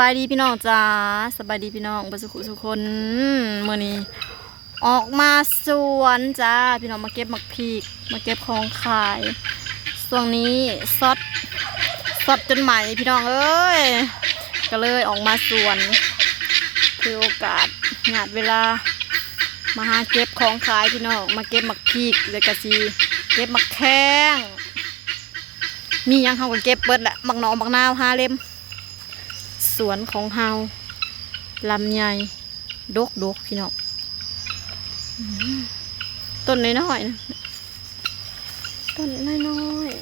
บายดีพี่น้องจ้าสบายดีพี่น้องประสุขสุขคนเมื่อนี้ออกมาสวนจ้าพี่น้องมาเก็บมักพริกมาเก็บของขายช่วงนี้สดจนใหม่พี่น้องเอ้ยก็เลยออกมาสวนคือโอกาสงานเวลามาหาเก็บของขายพี่น้องมาเก็บมักพริกเลยกะซีเก็บมักแข้งมียังเขาก็เก็บเบิดแหละมักหนองมักนาว5 เล่มสวนของเฮาลำไยดกพี่น้องต้นน้อยๆนะต้นน้อยๆ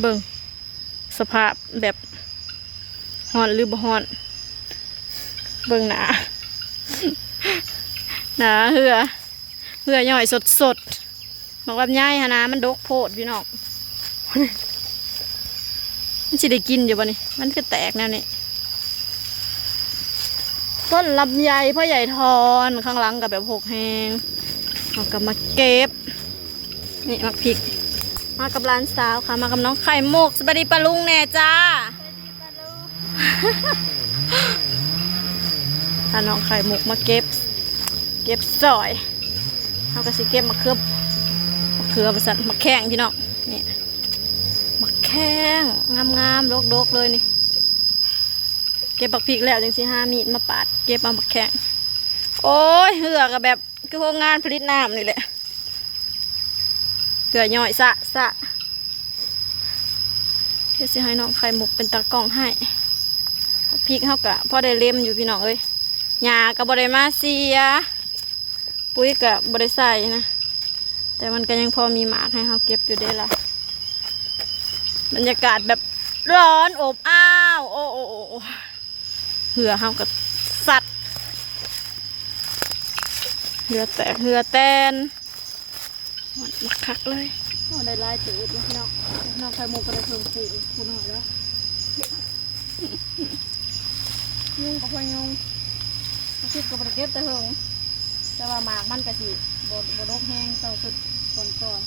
เบิ่งสภาพแบบหอนหรือบ่หอนเบิ่งหนาเหือย่อยสดบอกลำไยฮะนะมันดกโพดพี่น้องมันจะได้กินอยู่บ่นี่มันคือแตกแนวนี้ต้นลำไยพ่อใหญ่ทอนข้างหลังกับแบบ6 แหงเอากลับมาเก็บนี่มักพริกมากับร้านสาวค่ะมากับน้องไข่มุกสวัสดีปะลุงแน่จ้าถ้าน้องไข่มุกมาเก็บสอยเขาก็สิเก็บมะเขือประสันมะแข้งพี่น้องนี่มะแข้งงามๆดกเลยนี่เก็บบักพริกแล้วจังสิ5 มีดมาปาดเก็บเอามะแข้งโอ้ยเหือกับแบบคือโรงงานผลิตน้ำนี่แหละเหือย่อยสะเดี๋ยวสิให้น้องไข่มุกเป็นตากล้องให้พริกเขากะพอได้เล็มอยู่พี่น้องเอ้ยหญ้ากับบริมาเสียปุ๋ยกับบริใส่นะแต่มันก็ยังพอมีหมากให้เขาเก็บอยู่ได้ละบรรยากาศแบบร้อนอบอ้าวโอ้เหือเขากับสัตว์เหือแตกเหือแตนมักคักเลยได้ลายจืดแล้วพี่น้องไข่มุกก็ได้เพิ่มปูคุณหน่อยแล้วยุ่งกับพยุงคิดกับบริเก็บแต่เหิงแต่ว่าหมากมันกะสิบดกแห้งต่อสุดก่อน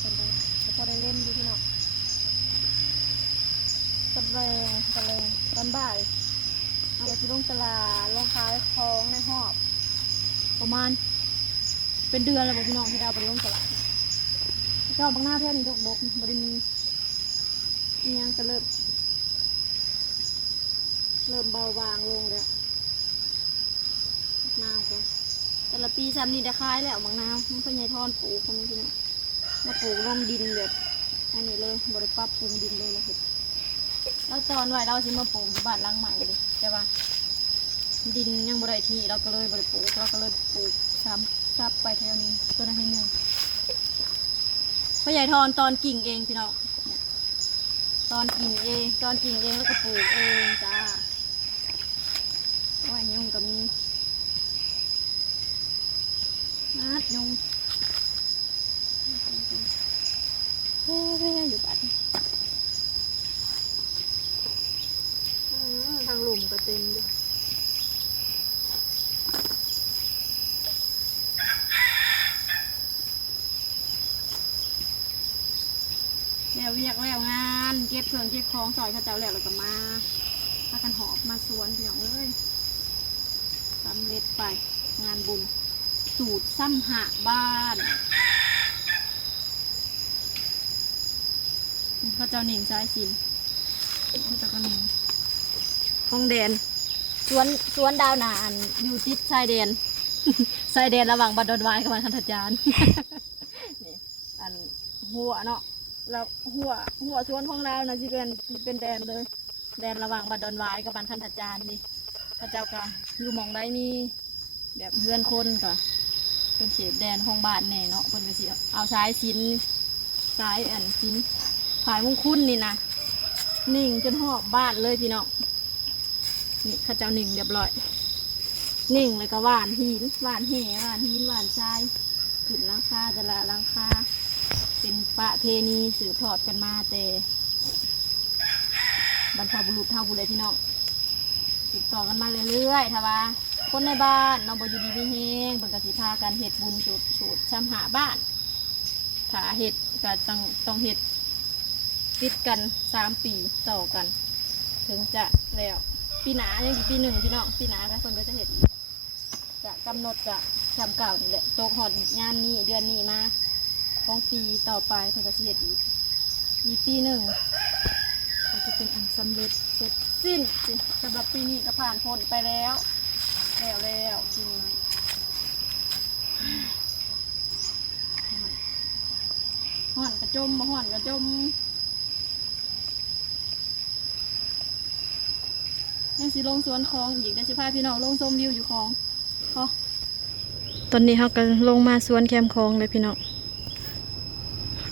แต่พอได้เล่นอยู่พี่น้องตะแรงตอนบ่ายเอาไปที่ลงตลาดลงขายของในหอบประมาณเป็นเดือนแล้วพี่น้องที่ดาวไปลงตลาดชอบบางหน้าแท่นี้ดกบริมียังจะเริ่มเบาบางลงแล้วนาวก็แต่ละปีซ้ำนี่ได้คล้ายแล้วบางนาวมันเป็นใหญ่ทอนปลูกคนนี้พี่น้องมาปลูกลงดินแบบอันนี้เลยบริปรับปรุงดินเลยนะเห็ดแล้วตอนไว้เราสิมาปลูกบ้านหลังใหม่เลยใช่ปะดินยังบริทีเราก็เลยบริปลูกเราก็เลยปลูกซ้ำไปแถวนี้ตัวนั้นให้หนึ่งพ่อใหญ่ทอนตอนกิ่งเองพี่น้องตอนกิ่งเองแล้วก็ปลูกเองจ้าว่าอย่างนี้มันก็มีนัดยุงอยู่บ้านทางหลุมก็เต็มอยู่แล้วเวียกแล้วงานเก็บเครื่องเก็บของซอยข้าเจ้าแล้วก็มาพากันหอบมาสวนพี่น้องเอ้ยสำเร็จไปงานบุญสูตรซ้ำหะบ้านเขาเจ้าหนิงซ้ายสินเขาเจ้าก็หนิงห้องแดนสวนดาวนาอันอยู่ติดชายแดนระหว่างบัดดอนวายกับบัดคันธจารนี่อันหัวเนาะแล้วหัวสวนของเรานะที่เป็นแดนเลยแดนระหว่างบัดดอนวายกับบัดคันธจารนี่เขาเจ้าก็คือมองได้มีแบบเพื่อนคนก็เป็นเขตแดนของบ้านแน่เนาะคนก็สิเอาซ้ายสินผายมุ่งคุ้นนี่นะนิ่งจนหอบบ้านเลยพี่น้องนี่ข้าเจ้านิ่งเรียบร้อยนิ่งเลยก็หวานหินหวานทรายขึ้นหลังคาแต่ละหลังคาเป็นประเพณีสืบทอดกันมาแต่บรรพบุรุษเท่าบุรีพี่น้องติดต่อกันมาเรื่อยๆถ้าว่าคนในบ้านน้องบอยู่ดีไม่แห้งเป็นกสิพากันเห็ดบุญสูตรซ้ำหาบ้านถ้าเห็ดก็ต้องเห็ด ติดกัน3 ปีต่อกันถึงจะแล้วปีหน้ายังอีกปีหนึ่งพี่น้องปีหน้าก็คนก็จะเห็นอีกจะกำหนดจะทำเก่านี่แหละโตหอดงานนี้เดือนนี้มาของปีต่อไปเพิ่นก็จะเห็นอีกปีหนึ่งก็จะเป็นอันสำเร็จเสร็จสิ้นสิสำหรับปีนี้ก็ผ่านพ้นไปแล้วทีนี้ห่อนกระจมมาห่อนกระจมยังสิลงสวนคลองอีกได้สิพาพี่น้องลงชมวิวอยู่คลองตอนนี้เขาก็ลงมาสวนแคมคลองเลยพี่น้อง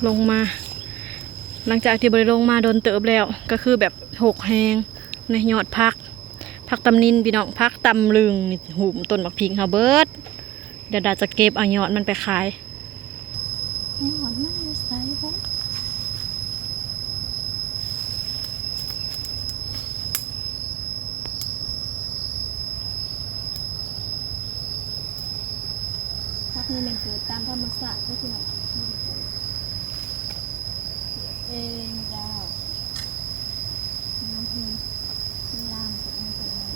ลงมาหลังจากที่บริลงมาโดนเติบแล้วก็คือแบบหกแหงในยอดพักตำนินพี่น้องพักตำลึงนี่หูมต้นมักพิงเฮาเบิร์ดเดี๋ยวดาจะเก็บเอายอดมันไปขายยอดมันอยู่ไสบ่พักนี่มันเกิดตามธรรมชาติก็คือเองจ้าน้ำพีลามกับมันเป็นอะไร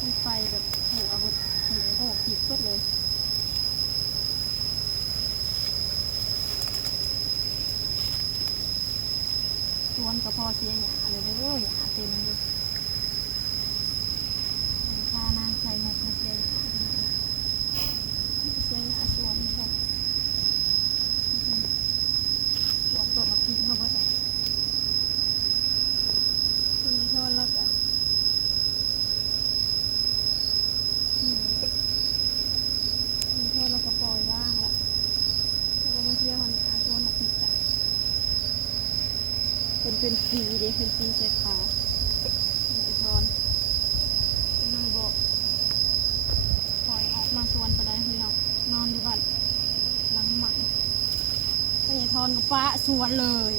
มันไฟแบบโหเอาไปหูโหผิดก็เลยสวนกับพ่อเสียหยาเลยเด้อหยาเต็มเลยพานางไข่หมกมาเสียหยาสวนค่ะสวนต้นมะพริกเขาก็แต่ทีนี้ทอดแล้วก็นี่ทอดแล้วก็ปล่อยว่างละแล้วก็มาเชี่ยวมันสวนมะพริกจ้ะเป็นปีเด้เป็นปีเสร็จขาวไปทอนนั่งโบปล่อยออกมาสวนไปได้พี่น้องนอนอยู่บ้านหลังใหม่ไปทอนกับป้าสวนเลย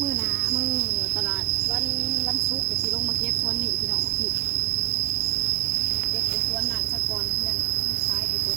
มือหนามือตลาดวันศุกร์ไปสิลงมาเก็บสวนนี่พี่น้องผิดเก็บไปสวนนั่นสะก่อนเดินขายไปตัว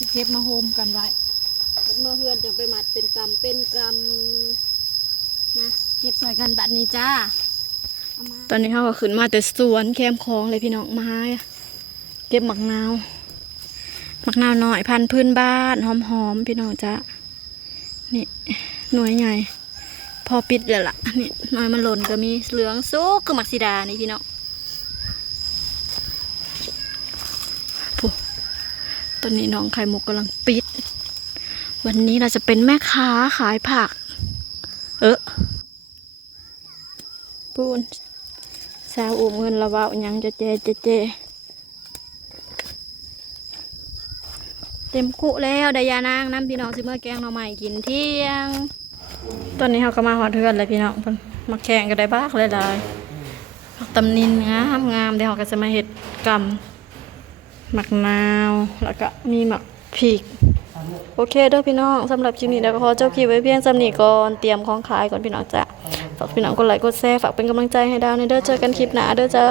สิเก็บมาโฮมกันไว้เมื่อเพื่อนจะไปมัดเป็นกำนะ เก็บใส่กันบัดนี้จ้าตอนนี้เขาก็ขึ้นมาแต่สวนแคมคลองเลยพี่น้องมาเก็บหมักนาวหน่อยพันธุ์พื้นบ้านหอมๆพี่น้องจ้านี่หน่วยใหญ่พอปิดแล้วล่ะนี่หน่วยมันหล่นก็มีเหลืองสุกคือหมักสีดานี่พี่น้องตอนนี้น้องไข่มุกกำลังปิดวันนี้เราจะเป็นแม่ค้าขายผักปูนสาวอุ้มเงินระเบายังจะเจเต็มคุแล้วได้ยานางน้ำพี่น้องสิเมื่อแกงหน่อไม้กินเที่ยงตอนนี้เขาก็มาหอดเทือนเลยพี่น้องมาแข่งกันได้บ้างเลยได้ตำนินงามเดี๋ยวเขาก็จะมาเห็ดกำหมักนาวแล้วก็มีหมักพริกโอเคเด้อพี่น้องสำหรับคลิปนี้แล้วก็ขอเจ้าคลิปไว้เพียงสำนีก่อนเตรียมของขายก่อนพี่น้องจ้ะฝากพี่น้องกดไลค์กดแชร์ฝากเป็นกำลังใจให้ดาวในเด้อเจอกันคลิปหน้าเด้อจ้า